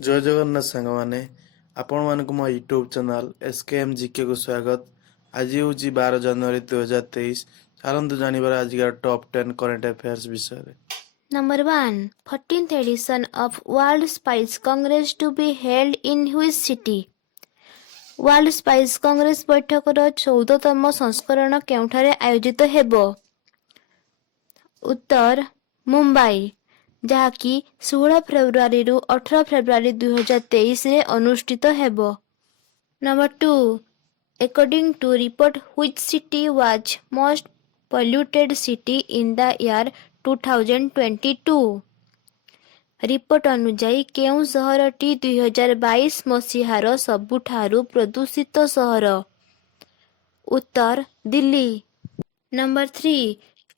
जय जगन्नाथ सांग मैंने आपण मानक मो यूट्यूब चैनल एसकेएम जीके को स्वागत। आज हूँ 12 जनवरी 2023। चलतु जानवर आज टॉप 10 करेंट अफेयर्स विषय में। Number 1. 14th edition of World Spice Congress to be held in which city? World Spice Congress ବୈଠକର 14ତମ ସଂସ୍କରଣ କେଉଁଠାରେ ଆୟୋଜିତ ହେବ? ଉତ୍ତର ମୁମ୍ବାଇ, ଯାହାକି 16 ଫେବୃଆରୀରୁ 18 ଫେବୃଆରୀ 2023ରେ ଅନୁଷ୍ଠିତ ହେବ। Number 2. According to report, which city was most polluted city in the year 2022? Report ଅନୁଯାୟୀ କେଉଁ ସହରଟି 2022 ମସିହାର ସବୁଠାରୁ ପ୍ରଦୂଷିତ ସହର? ଉତ୍ତର Delhi. Number 3.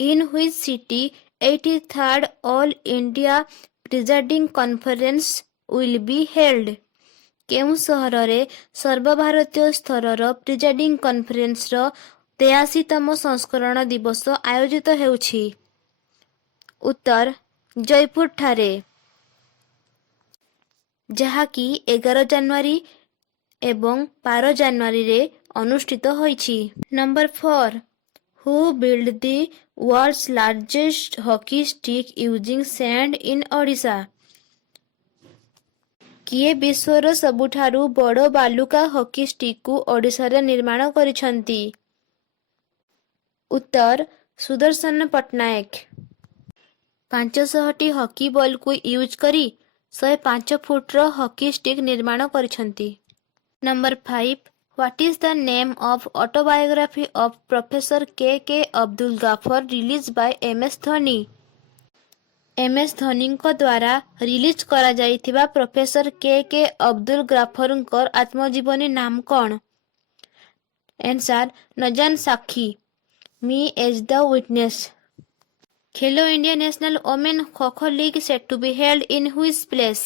In which city 83rd All India Presiding Conference will be held? କେଉଁ ସହରରେ ସର୍ବଭାରତୀୟ ସ୍ତରର ପ୍ରିଜାଇଡିଂ କନଫରେନ୍ସର 83ତମ ସଂସ୍କରଣ ଦିବସ ଆୟୋଜିତ ହେଉଛି? ଉତ୍ତର ଜୟପୁରଠାରେ, ଯାହାକି 11 ଜାନୁଆରୀ ଏବଂ 12 ଜାନୁଆରୀରେ ଅନୁଷ୍ଠିତ ହୋଇଛି। Number 4. Who built the world's largest hockey stick using sand in Odisha? କିଏ ବିଶ୍ୱର ସବୁଠାରୁ ବଡ଼ ବାଲୁକା ହକି ଷ୍ଟିକ୍କୁ ଓଡ଼ିଶାରେ ନିର୍ମାଣ କରିଛନ୍ତି? ଉତ୍ତର ସୁଦର୍ଶନ ପଟ୍ଟନାୟକ। 500ଟି ହକି ବଲ୍କୁ ୟୁଜ୍ କରି 105 ଫୁଟର ହକି ଷ୍ଟିକ୍ ନିର୍ମାଣ କରିଛନ୍ତି। Number 5. What is the name of autobiography of Professor K. Abdul Ghaffar released by MS Dhoni? MS ଧୋନିଙ୍କ ଦ୍ୱାରା ରିଲିଜ୍ କରାଯାଇଥିବା ପ୍ରଫେସର K. ଅବଦୁଲ ଗାଫରଙ୍କ ଆତ୍ମଜୀବନୀ ନାମ କ'ଣ? ଆନ୍ସର ନଜାନ ସାକ୍ଷୀ, me as the witness. Khelo India national women kho-kho league set to be held in which place?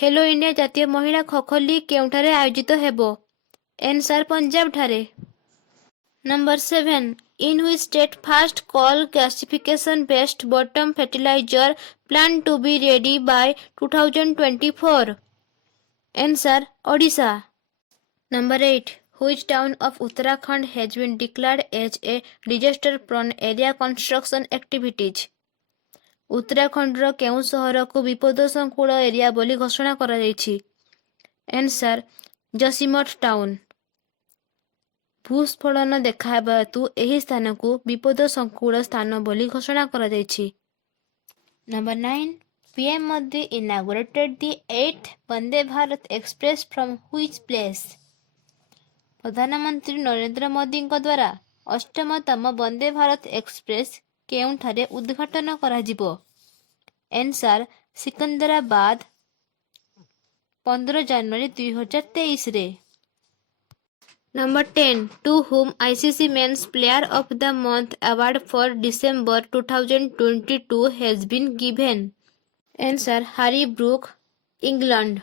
Khelo India ଜାତୀୟ ମହିଳା ଖୋ-ଖୋ ଲିଗ୍ କେଉଁଠାରେ ଆୟୋଜିତ ହେବ? ଆନ୍ସର ପଞ୍ଜାବଠାରେ। Number 7. In which state first coal gasification based bottom fertilizer plant to be ready by 2024? Answer Odisha. Number 8. Which town of Uttarakhand has been declared as a disaster prone area construction activities? ଉତ୍ତରାଖଣ୍ଡର କେଉଁ ସହରକୁ ବିପଦ ସଂକୁଳ area ବୋଲି ଘୋଷଣା କରାଯାଇଛି? Answer Joshimath town. ଭୂସ୍ଖଳନ ଦେଖାହେବା ହେତୁ ଏହି ସ୍ଥାନକୁ ବିପଦ ସଂକୁଳ ସ୍ଥାନ ବୋଲି ଘୋଷଣା କରାଯାଇଛି। Number 9. PM Modi inaugurated the 8th Vande Bharat express from which place? ପ୍ରଧାନମନ୍ତ୍ରୀ ନରେନ୍ଦ୍ର ମୋଦିଙ୍କ ଦ୍ୱାରା 8ମତମ ବନ୍ଦେ ଭାରତ ଏକ୍ସପ୍ରେସ୍ କେଉଁଠାରେ ଉଦ୍ଘାଟନ କରାଯିବ? ଆନ୍ସର ସିକନ୍ଦରାବାଦ, 15 ଜାନୁଆରୀ 2023ରେ। Number 10. To whom ICC Men's Player of the Month Award for December 2022 has been given? Answer Harry Brook, England।